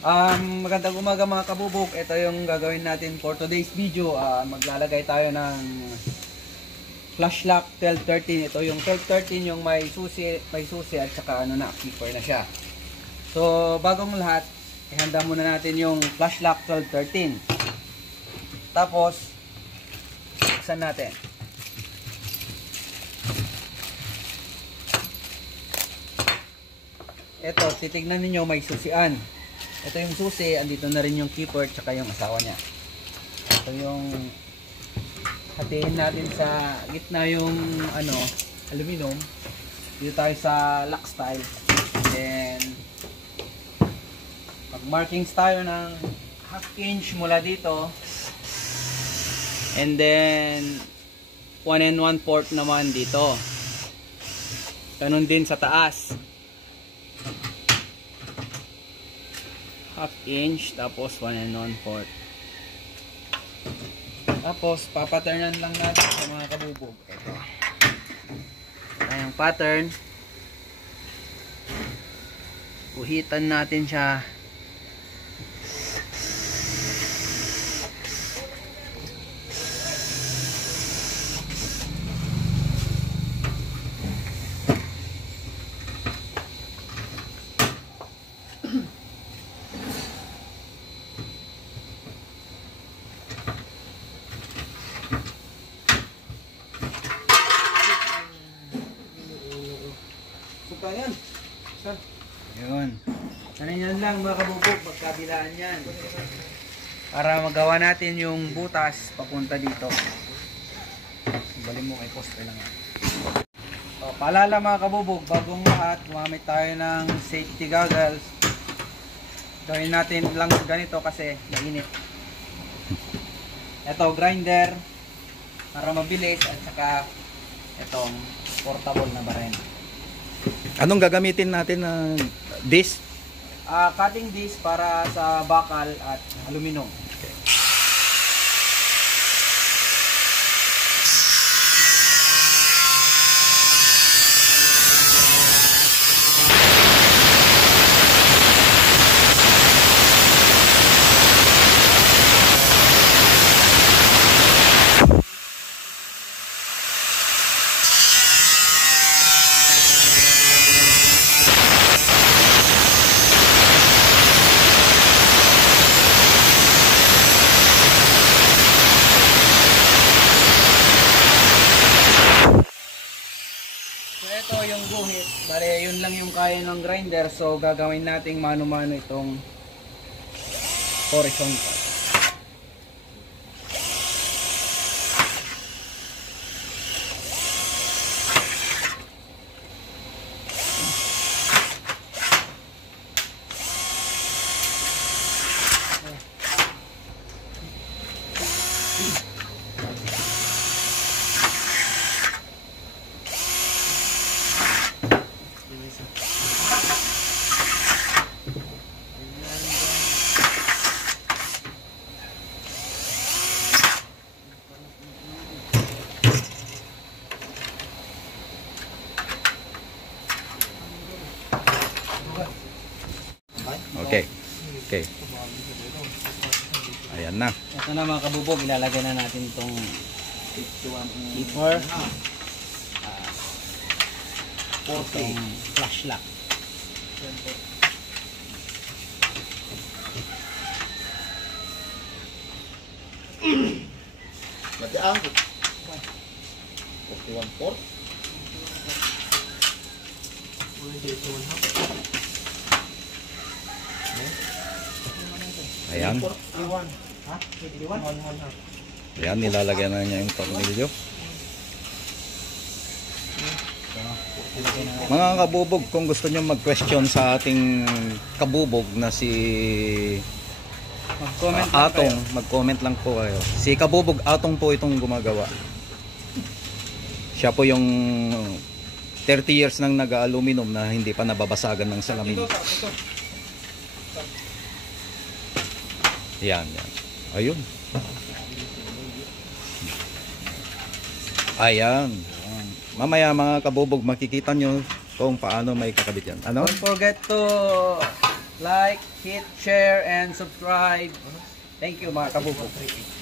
Magandang umaga mga kabubog. Ito yung gagawin natin for today's video. Maglalagay tayo ng flash lock 1213. Ito yung 1213 yung may susi at saka ano na, keeper na siya. So bagong lahat, ihanda muna natin yung flash lock 1213. Tapos buksan natin. Ito, titignan niyo may susian. Ito yung susi, andito na rin yung keeper at saka yung asawa niya. Ito yung hatiin natin sa gitna yung ano, aluminum. Dito tayo sa lock style. Then mag markings tayo ng 1/2 inch mula dito. And then 1 1/4 naman dito. Ganun din sa taas. 1/2 inch tapos 1 1/4. Tapos papaternan lang natin sa mga kabubog. Ito yung pattern. Uhitan natin siya. Yan. Yun. Ganyan lang mga kabubog, magkabilaan yan. Para magawa natin yung butas papunta dito. Balik mo kay poste lang yan. So, paalala mga kabubog, bagong lahat, gumamit tayo ng safety goggles. Gawin natin lang ganito kasi mainit. Ito, grinder para mabilis at saka itong portable na barren. Anong gagamitin natin na disc? Cutting disc para sa bakal at aluminum. Okay. Ito yung guhit, bale yun lang yung kaya ng grinder, so gagawin nating mano-mano itong horizontal. Okay. Okay. Ayan na. Ito na mga kabubog, ilalagay na natin itong keeper, itong flash lock. Matiang 41/4. Ayan. Ayan, nilalagyan na niya yung tornilyo. Mga kabubog, kung gusto nyo mag-question sa ating kabubog na si Atong, mag-comment lang po kayo. Si kabubog Atong po itong gumagawa. Siya po yung 30 years nang nag-aluminum na hindi pa nababasagan ng salamin. Yan, yan. Ayun. Ayan. Mamaya mga kabubog, makikita nyo kung paano may kakabit yan. Ano? Don't forget to like, hit, share, and subscribe. Thank you mga kabubog.